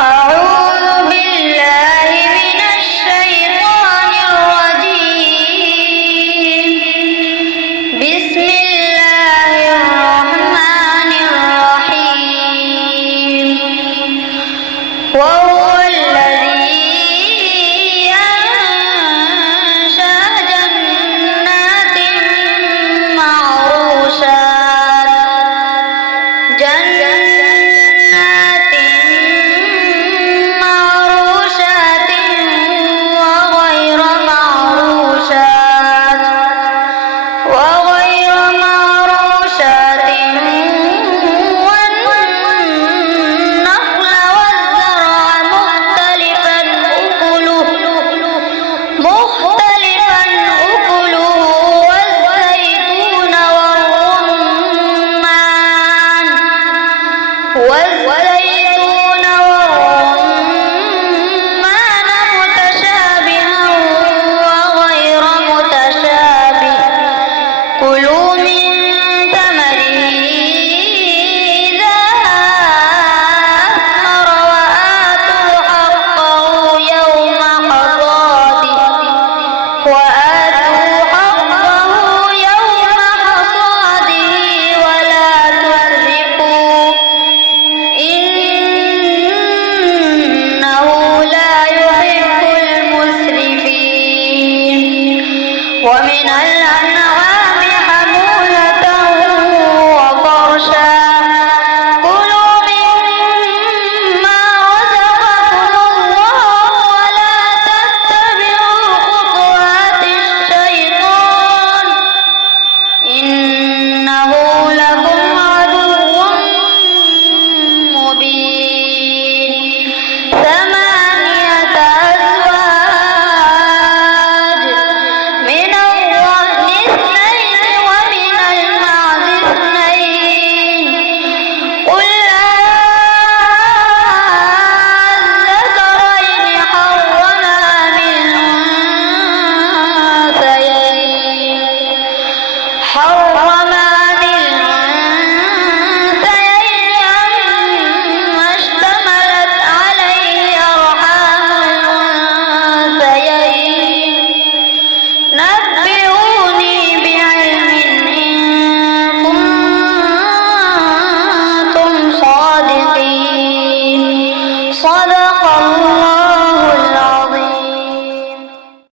أعوذ بالله من الشيطان الرجيم. بسم الله الرحمن الرحيم. وهو الذي أنشأ جنات معروشات وغير معروشات والنخل والزرع مختلفا أكله والزيتون والرمان متشابها وغير متشابه. كلوا من ثمره إذا أثمر وآتوا حقه يوم حصاده ولا تسرفوا إنه لا يحب المسرفين. ومن الأنعام حمولة وفرشا. كلوا مما رزقكم الله ولا تتبعوا خطوات الشيطان إنه لكم عدو مبين. 8 أزواج من الضأن 2 ومن المعز 2. قل أذكرين حرم أم الأنثيين حرم